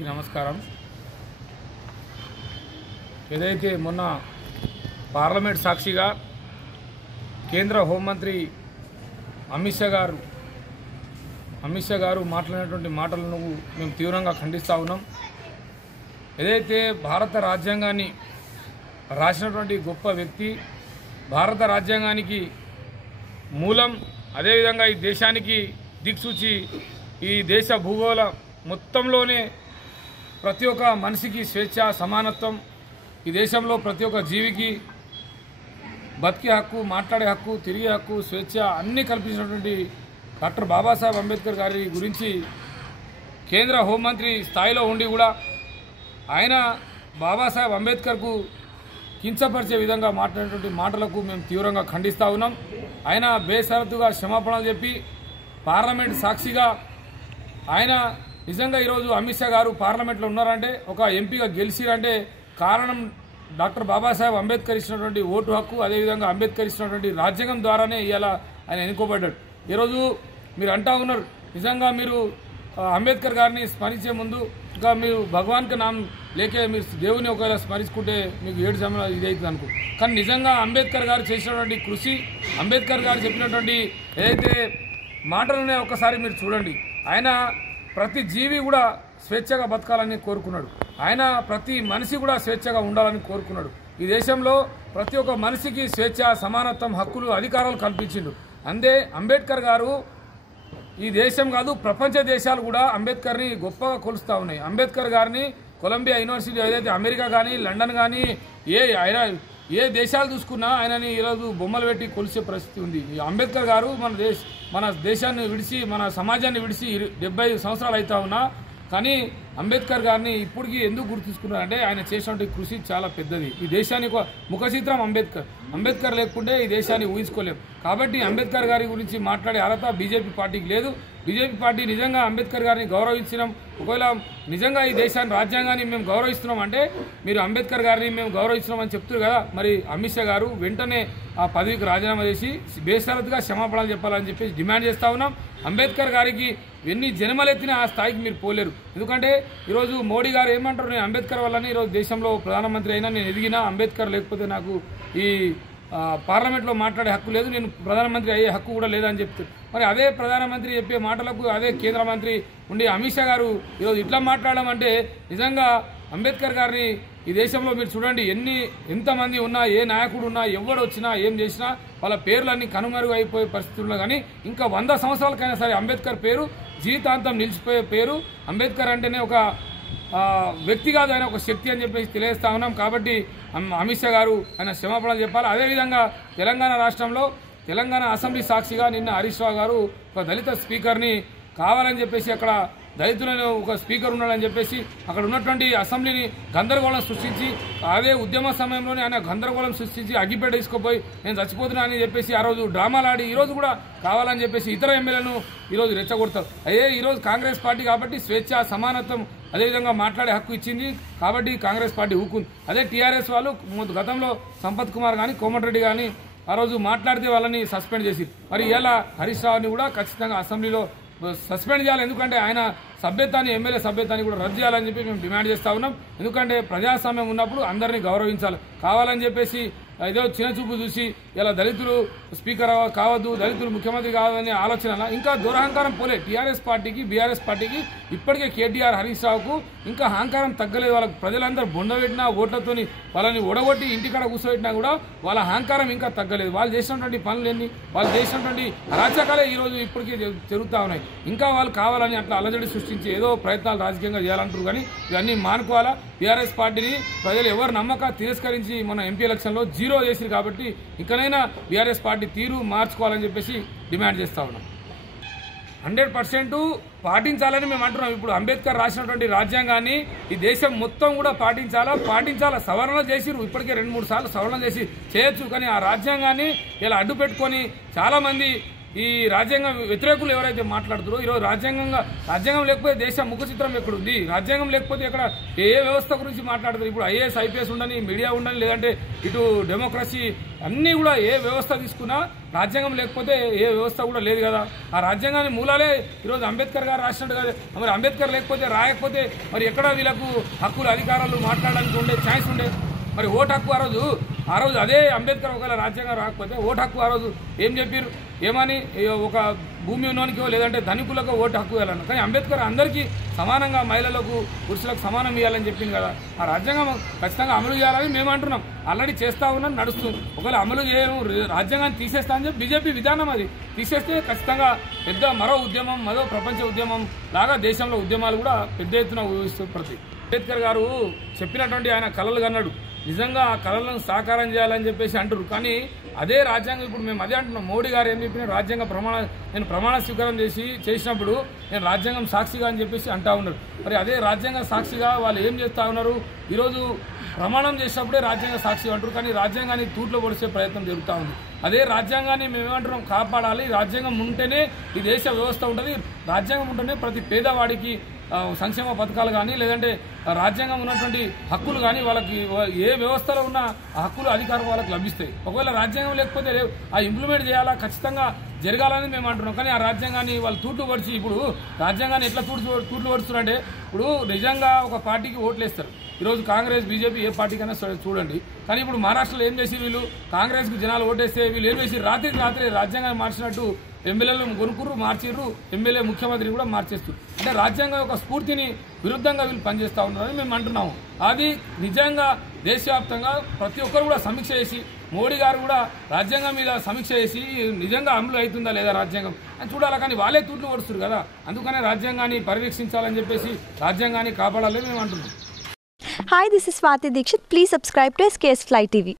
అందరికీ నమస్కారం. ఏదైతే మొన్న పార్లమెంట్ సాక్షిగా కేంద్ర హోంమంత్రి అమిత్ షా గారు మాట్లాడినటువంటి మాటలను మేము తీవ్రంగా ఖండిస్తూ ఉన్నాం. ఏదైతే భారత రాజ్యాంగాన్ని రాసినటువంటి గొప్ప వ్యక్తి, భారత రాజ్యాంగానికి మూలం, అదేవిధంగా ఈ దేశానికి దిక్సూచి, ఈ దేశ భూగోళ మొత్తంలోనే ప్రతి ఒక్క మనిషికి స్వేచ్ఛ, సమానత్వం, ఈ దేశంలో ప్రతి ఒక్క జీవికి బతికే హక్కు, మాట్లాడే హక్కు, తిరిగే హక్కు, స్వేచ్ఛ అన్నీ కల్పించినటువంటి డాక్టర్ బాబాసాహెబ్ అంబేద్కర్ గారి గురించి కేంద్ర హోంమంత్రి స్థాయిలో ఉండి కూడా ఆయన బాబాసాహెబ్ అంబేద్కర్కు కించపరిచే విధంగా మాట్లాడినటువంటి మాటలకు మేము తీవ్రంగా ఖండిస్తూ ఉన్నాం. ఆయన బేషరతుగా క్షమాపణలు చెప్పి పార్లమెంట్ సాక్షిగా ఆయన నిజంగా ఈరోజు అమిత్ షా గారు పార్లమెంట్లో ఉన్నారంటే, ఒక ఎంపీగా గెలిచిరంటే కారణం డాక్టర్ బాబాసాహెబ్ అంబేద్కర్ ఇచ్చినటువంటి ఓటు హక్కు, అదేవిధంగా అంబేద్కర్ ఇచ్చినటువంటి రాజ్యాంగం ద్వారానే ఇవాళ ఆయన ఎన్నుకోబడ్డాడు. ఈరోజు మీరు అంటా ఉన్నారు, నిజంగా మీరు అంబేద్కర్ గారిని స్మరించే ముందు ఇంకా మీరు భగవాన్కి నామ్ లేకే మీరు దేవుని ఒకవేళ స్మరించుకుంటే మీకు 7 సమయంలో ఇది అవుతుంది అనుకో. కానీ నిజంగా అంబేద్కర్ గారు చేసినటువంటి కృషి, అంబేద్కర్ గారు చెప్పినటువంటి ఏదైతే మాటలనే ఒకసారి మీరు చూడండి. ఆయన ప్రతి జీవి కూడా స్వేచ్ఛగా బతకాలని కోరుకున్నాడు. ఆయన ప్రతి మనిషి కూడా స్వేచ్ఛగా ఉండాలని కోరుకున్నాడు. ఈ దేశంలో ప్రతి ఒక్క మనిషికి స్వేచ్ఛ, సమానత్వం, హక్కులు, అధికారాలు కల్పించిండు. అందే అంబేద్కర్ గారు ఈ దేశం కాదు ప్రపంచ దేశాలు కూడా అంబేద్కర్ని గొప్పగా కొలుస్తూ ఉన్నాయి. అంబేద్కర్ గారిని కొలంబియా యూనివర్సిటీ, ఏదైతే అమెరికా కానీ, లండన్ కానీ, ఏ దేశాలు చూసుకున్నా ఆయనని ఈరోజు బొమ్మలు పెట్టి కొలిసే పరిస్థితి ఉంది. ఈ అంబేద్కర్ గారు మన దేశాన్ని విడిచి, మన సమాజాన్ని విడిచి 75 సంవత్సరాలు అవుతా ఉన్నా కానీ అంబేద్కర్ గారిని ఇప్పటికీ ఎందుకు గుర్తుంచుకున్నారంటే ఆయన చేసినటువంటి కృషి చాలా పెద్దది. ఈ దేశానికి ముఖ చిత్రం అంబేద్కర్ లేకుంటే ఈ దేశాన్ని ఊహించుకోలేం. కాబట్టి అంబేద్కర్ గారి గురించి మాట్లాడే అర్హత బీజేపీ పార్టీకి లేదు. బీజేపీ పార్టీ నిజంగా అంబేద్కర్ గారిని గౌరవించినాం, ఒకవేళ నిజంగా ఈ దేశాన్ని, రాజ్యాంగాన్ని మేము గౌరవిస్తున్నాం అంటే మీరు అంబేద్కర్ గారిని మేము గౌరవిస్తున్నామని చెప్తున్నారు కదా, మరి అమిత్ షా గారు వెంటనే ఆ పదవికి రాజీనామా చేసి బేషరతుగా క్షమాపణలు చెప్పాలని చెప్పేసి డిమాండ్ చేస్తా ఉన్నాం. అంబేద్కర్ గారికి ఎన్ని జన్మలెత్తినా ఆ స్థాయికి మీరు పోలేరు. ఎందుకంటే ఈరోజు మోడీ గారు ఏమంటారు, నేను అంబేద్కర్ వల్లనే ఈరోజు దేశంలో ప్రధానమంత్రి అయినా, నేను ఎదిగినా, అంబేద్కర్ లేకపోతే నాకు ఈ పార్లమెంట్లో మాట్లాడే హక్కు లేదు, నేను ప్రధానమంత్రి అయ్యే హక్కు కూడా లేదని చెప్తారు. మరి అదే ప్రధానమంత్రి చెప్పే మాటలకు అదే కేంద్ర మంత్రి ఉండి అమిత్ షా గారు ఈరోజు ఇట్లా మాట్లాడడం అంటే నిజంగా అంబేద్కర్ గారిని ఈ దేశంలో మీరు చూడండి, ఎంతమంది ఉన్నా, ఏ నాయకుడు ఉన్నా, ఎవడు వచ్చినా, ఏం చేసినా వాళ్ళ పేర్లన్నీ కనుమరుగు అయిపోయే పరిస్థితుల్లో కానీ ఇంకా 100 సంవత్సరాలకైనా సరే అంబేద్కర్ పేరు జీవితాంతం నిలిచిపోయే పేరు. అంబేద్కర్ అంటేనే ఒక వ్యక్తి కాదు, ఆయన ఒక శక్తి అని చెప్పేసి తెలియజేస్తా ఉన్నాం. కాబట్టి అమిత్ షా గారు ఆయన క్షమాపణలు చెప్పాలి. అదేవిధంగా తెలంగాణ రాష్ట్రంలో తెలంగాణ అసెంబ్లీ సాక్షిగా నిన్న హరీష్ రావు గారు ఒక దళిత స్పీకర్ని కావాలని చెప్పేసి, అక్కడ దళితులను ఒక స్పీకర్ ఉన్నాడని చెప్పేసి అక్కడ ఉన్నటువంటి అసెంబ్లీని గందరగోళం సృష్టించి, అదే ఉద్యమ సమయంలోనే ఆయన గందరగోళం సృష్టించి అగ్గిపేట తీసుకుపోయి నేను చచ్చిపోతున్నా అని చెప్పేసి ఆ రోజు డ్రామాలాడి ఈరోజు కూడా కావాలని చెప్పేసి ఇతర ఎమ్మెల్యేలను ఈరోజు రెచ్చగొడతారు. అదే ఈరోజు కాంగ్రెస్ పార్టీ కాబట్టి స్వేచ్ఛ, సమానత్వం, అదేవిధంగా మాట్లాడే హక్కు ఇచ్చింది కాబట్టి కాంగ్రెస్ పార్టీ ఊకుంది. అదే టీఆర్ఎస్ వాళ్ళు గతంలో సంపత్ కుమార్ కానీ, కోమటిరెడ్డి కానీ ఆ రోజు మాట్లాడితే వాళ్ళని సస్పెండ్ చేసి, మరి ఇలా హరీష్ రావుని కూడా ఖచ్చితంగా అసెంబ్లీలో సస్పెండ్ చేయాలి. ఎందుకంటే ఆయన సభ్యత్వాన్ని, ఎమ్మెల్యే సభ్యత్వాన్ని కూడా రద్దు చేయాలని చెప్పి మేము డిమాండ్ చేస్తా ఉన్నాం. ఎందుకంటే ప్రజాస్వామ్యం ఉన్నప్పుడు అందరినీ గౌరవించాలి. కావాలని చెప్పేసి ఏదో చిన్నచూపు చూసి ఇలా దళితులు స్పీకర్ కావద్దు, దళితులు ముఖ్యమంత్రి కావద్దనే ఆలోచన ఇంకా దురహంకారం పోలే. టీఆర్ఎస్ పార్టీకి, బీఆర్ఎస్ పార్టీకి ఇప్పటికే కేటీఆర్, హరీష్ రావుకు ఇంకా అహంకారం తగ్గలేదు. వాళ్ళకి ప్రజలందరూ బొండబెట్టినా, ఓట్లతోని వాళ్ళని ఓడగొట్టి ఇంటికాడ కూర్చోబెట్టినా కూడా వాళ్ళ అహంకారం ఇంకా తగ్గలేదు. వాళ్ళు చేసినటువంటి పనులన్నీ, వాళ్ళు చేసినటువంటి అరాచకాలే ఈరోజు ఇప్పటికే జరుగుతూ ఉన్నాయి. ఇంకా వాళ్ళు కావాలని అట్లా అలజడి సృష్టించి ఏదో ప్రయత్నాలు రాజకీయంగా చేయాలంటారు. కానీ ఇవన్నీ మానుకోవాలా. టీఆర్ఎస్ పార్టీని ప్రజలు ఎవరు నమ్మక తిరస్కరించి మన ఎంపీ ఎలక్షన్లో 0 చేసిరు. కాబట్టి ఇకనైనా బీఆర్ఎస్ పార్టీ తీరు మార్చుకోవాలని చెప్పేసి డిమాండ్ చేస్తా ఉన్నాం. 100% పాటించాలని మేము అంటున్నాం. ఇప్పుడు అంబేద్కర్ రాసినటువంటి రాజ్యాంగాన్ని ఈ దేశం మొత్తం కూడా పాటించాలా. సవరణ చేసిరు, ఇప్పటికే 2-3 సార్లు సవరణ చేయొచ్చు. కానీ ఆ రాజ్యాంగాన్ని ఇలా అడ్డు పెట్టుకొని చాలామంది ఈ రాజ్యాంగ వ్యతిరేకులు ఎవరైతే మాట్లాడుతారో ఈరోజు రాజ్యాంగం లేకపోతే దేశం ముఖ చిత్రం ఎక్కడుంది, రాజ్యాంగం లేకపోతే ఎక్కడ ఏ వ్యవస్థ గురించి మాట్లాడతారు. ఇప్పుడు ఐఏఎస్ ఐపీఎస్ ఉండని, మీడియా ఉండని, లేదంటే ఇటు డెమోక్రసీ అన్నీ కూడా ఏ వ్యవస్థ తీసుకున్నా రాజ్యాంగం లేకపోతే ఏ వ్యవస్థ కూడా లేదు కదా. ఆ రాజ్యాంగాన్ని మూలాలే ఈరోజు అంబేద్కర్ గారు రాసినట్టు కదా. మరి అంబేద్కర్ లేకపోతే రాయకపోతే మరి ఎక్కడ వీళ్ళకు హక్కులు అధికారాలు మాట్లాడడానికి ఉండే ఛాన్స్ ఉండే. మరి ఓటు హక్కు ఆ రోజు అదే అంబేద్కర్ ఒకవేళ రాజ్యాంగం రాకపోతే ఓటు హక్కు ఆ రోజు ఏం చెప్పారు, ఏమని ఒక భూమి ఉన్నోనికో లేదంటే ధనికులకు ఓటు హక్కు ఇవ్వాలన్న. కానీ అంబేద్కర్ అందరికీ సమానంగా మహిళలకు పురుషులకు సమానం ఇవ్వాలని చెప్పింది కదా. ఆ రాజ్యాంగం ఖచ్చితంగా అమలు చేయాలని మేము అంటున్నాం. ఆల్రెడీ చేస్తా ఉన్నాం, నడుస్తుంది. ఒకవేళ అమలు చేయడం రాజ్యాంగాన్ని తీసేస్తా అని చెప్పి బీజేపీ విధానం. అది తీసేస్తే ఖచ్చితంగా పెద్ద మరో ఉద్యమం, మరో ప్రపంచ ఉద్యమం లాగా దేశంలో ఉద్యమాలు కూడా పెద్ద ఎత్తున ఊహిస్తూ అంబేద్కర్ గారు చెప్పినటువంటి ఆయన కలలు కన్నాడు. నిజంగా ఆ కళలను సాకారం చేయాలని చెప్పేసి అంటారు. కానీ అదే రాజ్యాంగం ఇప్పుడు మేము అదే అంటున్నాం. మోడీ గారు ఏం చెప్పిన రాజ్యాంగ నేను ప్రమాణ స్వీకారం చేసినప్పుడు నేను రాజ్యాంగం సాక్షిగా అని చెప్పేసి అంటా ఉన్నారు. మరి అదే రాజ్యాంగ సాక్షిగా వాళ్ళు ఏం చేస్తూ ఉన్నారు? ఈరోజు ప్రమాణం చేసినప్పుడే రాజ్యాంగ సాక్షి అంటారు. కానీ రాజ్యాంగాన్ని తూట్లో పొడిచే ప్రయత్నం జరుగుతూ ఉంది. అదే రాజ్యాంగాన్ని మేమేమంటున్నాం, కాపాడాలి. రాజ్యాంగం ఉంటేనే ఈ దేశ వ్యవస్థ ఉంటుంది. రాజ్యాంగం ఉంటేనే ప్రతి పేదవాడికి సంక్షేమ పథకాలు కానీ లేదంటే రాజ్యాంగం ఉన్నటువంటి హక్కులు కానీ వాళ్ళకి ఏ వ్యవస్థలో ఉన్న హక్కులు అధికారం వాళ్ళకి లభిస్తాయి. ఒకవేళ రాజ్యాంగం లేకపోతే ఆ ఇంప్లిమెంట్ చేయాలా, ఖచ్చితంగా జరగాలని మేము అంటున్నాం. కానీ ఆ రాజ్యాంగాన్ని వాళ్ళు తూట్లు పడిచి ఇప్పుడు రాజ్యాంగాన్ని ఎట్లా తూట్లు పడుతున్నారంటే ఇప్పుడు నిజంగా ఒక పార్టీకి ఓట్లు వేస్తారు. ఈరోజు కాంగ్రెస్ బీజేపీ ఏ పార్టీకైనా చూడండి. కానీ ఇప్పుడు మహారాష్ట్రలో ఏం చేసి వీళ్ళు కాంగ్రెస్కి జనాలు ఓటేస్తే వీళ్ళు ఏం చేసి రాత్రి రాజ్యాంగాన్ని మార్చినట్టు ఎమ్మెల్యేలను కొనుక్కురు, మార్చిర్రు, ఎమ్మెల్యే ముఖ్యమంత్రిని కూడా మార్చేస్తారు. అంటే రాజ్యాంగం యొక్క స్ఫూర్తిని విరుద్ధంగా వీళ్ళు పనిచేస్తూ ఉన్నారని మేము అంటున్నాము. అది నిజంగా దేశవ్యాప్తంగా ప్రతి ఒక్కరు కూడా సమీక్ష చేసి మోడీ గారు కూడా రాజ్యాంగం మీద సమీక్ష చేసి నిజంగా అమలు అవుతుందా లేదా రాజ్యాంగం అని చూడాలి. కానీ వాళ్ళే తూట్లు పడుస్తారు కదా. అందుకనే రాజ్యాంగాన్ని పరిరక్షించాలని చెప్పేసి రాజ్యాంగాన్ని కాపాడాలని మేము అంటున్నాం. Hi, this is Swati Dikshit. Please subscribe to SKS Fly TV.